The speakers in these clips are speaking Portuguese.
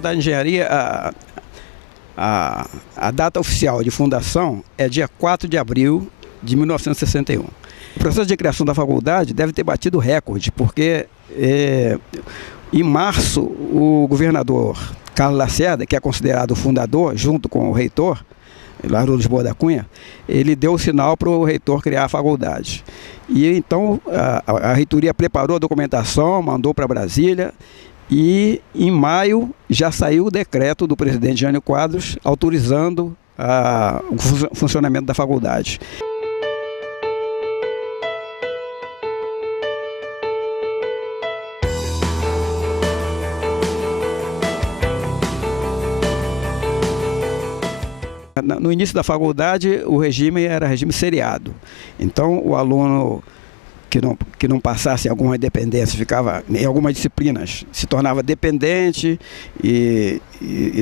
Faculdade de Engenharia, a data oficial de fundação é dia 4 de abril de 1961. O processo de criação da faculdade deve ter batido recorde, porque em março o governador Carlos Lacerda, que é considerado o fundador, junto com o reitor, Largo Lisboa da Cunha, ele deu o sinal para o reitor criar a faculdade. E então a reitoria preparou a documentação, mandou para Brasília e em maio já saiu o decreto do presidente Jânio Quadros autorizando o funcionamento da faculdade. No início da faculdade, o regime era regime seriado. Então, o aluno que não passasse em alguma dependência, ficava em algumas disciplinas, se tornava dependente e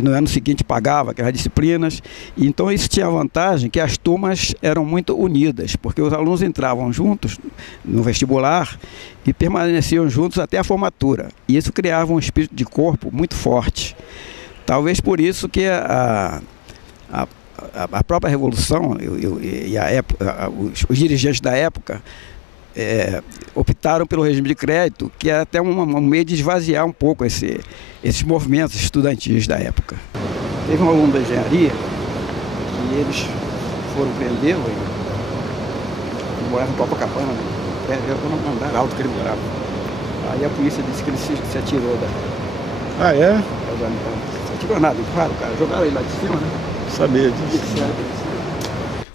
no ano seguinte pagava aquelas disciplinas. E então, isso tinha a vantagem que as turmas eram muito unidas, porque os alunos entravam juntos no vestibular e permaneciam juntos até a formatura. E isso criava um espírito de corpo muito forte. Talvez por isso que a própria Revolução e a época, os dirigentes da época optaram pelo regime de crédito, que era até um meio de esvaziar um pouco esses movimentos estudantis da época. Teve um aluno da engenharia que eles foram prendê-lo e morava em Copacabana, no andar alto que ele morava. Aí a polícia disse que ele se atirou da... Ah, é? Não se atirou nada, claro, cara. Jogaram ele lá de cima, né? Sabia disso.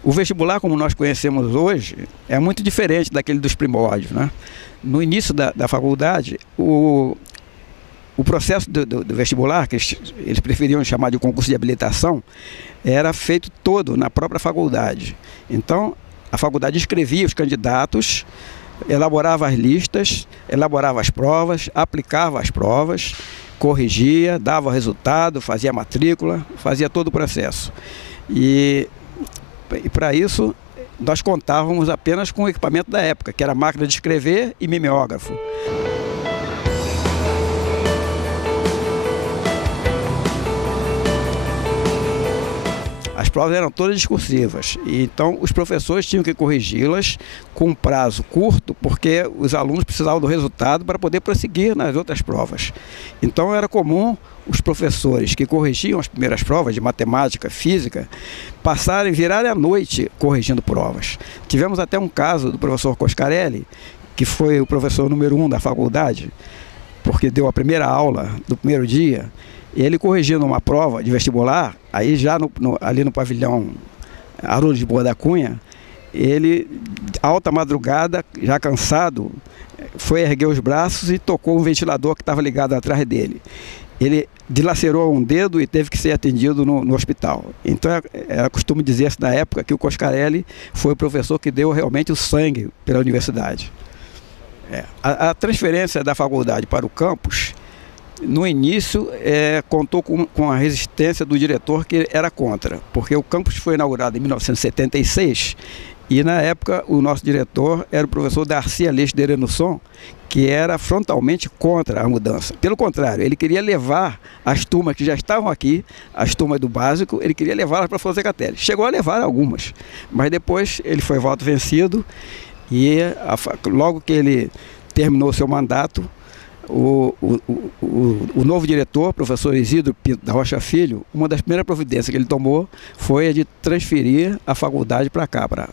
O vestibular, como nós conhecemos hoje, é muito diferente daquele dos primórdios, né? No início da faculdade, o processo do vestibular, que eles preferiam chamar de concurso de habilitação, era feito todo na própria faculdade. Então, a faculdade escrevia os candidatos, elaborava as listas, elaborava as provas, aplicava as provas, corrigia, dava o resultado, fazia a matrícula, fazia todo o processo. E para isso, nós contávamos apenas com o equipamento da época, que era máquina de escrever e mimeógrafo. As provas eram todas discursivas, e então os professores tinham que corrigi-las com um prazo curto, porque os alunos precisavam do resultado para poder prosseguir nas outras provas. Então era comum os professores que corrigiam as primeiras provas de matemática, física, virarem a noite corrigindo provas. Tivemos até um caso do professor Coscarelli, que foi o professor número 1 da faculdade, porque deu a primeira aula do primeiro dia. Ele corrigindo uma prova de vestibular, aí já ali no pavilhão Haroldo de Boa da Cunha, ele, alta madrugada, já cansado, foi erguer os braços e tocou um ventilador que estava ligado atrás dele. Ele dilacerou um dedo e teve que ser atendido no hospital. Então era costume dizer-se na época que o Coscarelli foi o professor que deu realmente o sangue pela universidade. A transferência da faculdade para o campus, no início, contou com a resistência do diretor, que era contra, porque o campus foi inaugurado em 1976 e, na época, o nosso diretor era o professor Darcy Aleixo de Erenusson, que era frontalmente contra a mudança. Pelo contrário, ele queria levar as turmas que já estavam aqui, as turmas do básico, ele queria levá-las para a Fonseca Telles. Chegou a levar algumas, mas depois ele foi voto vencido e, logo que ele terminou o seu mandato, o novo diretor, professor Isidro Pinto da Rocha Filho, uma das primeiras providências que ele tomou foi a de transferir a faculdade para cá, para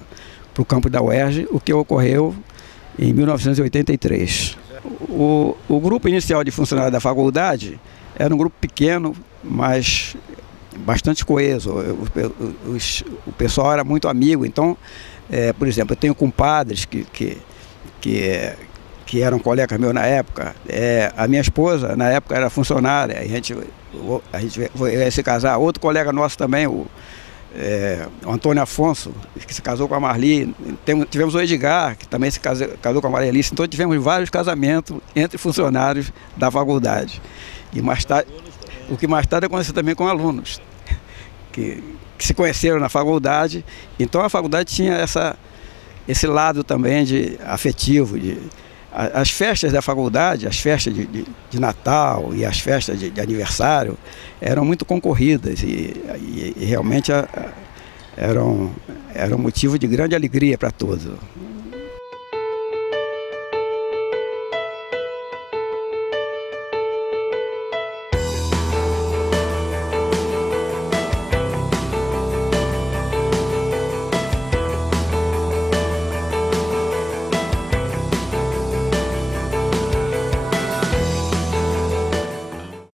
o campus da UERJ, o que ocorreu em 1983. O grupo inicial de funcionários da faculdade era um grupo pequeno, mas bastante coeso. O pessoal era muito amigo, então, por exemplo, eu tenho compadres que eram colegas meus na época. A minha esposa, na época, era funcionária, a gente ia se casar. Outro colega nosso também, o Antônio Afonso, que se casou com a Marli. Tivemos o Edgar, que também se casou com a Maria Alice. Então tivemos vários casamentos entre funcionários da faculdade. E mais tarde, o que mais tarde aconteceu também com alunos, que se conheceram na faculdade. Então a faculdade tinha esse lado também afetivo, As festas da faculdade, as festas de Natal e as festas de aniversário eram muito concorridas e realmente eram motivo de grande alegria para todos.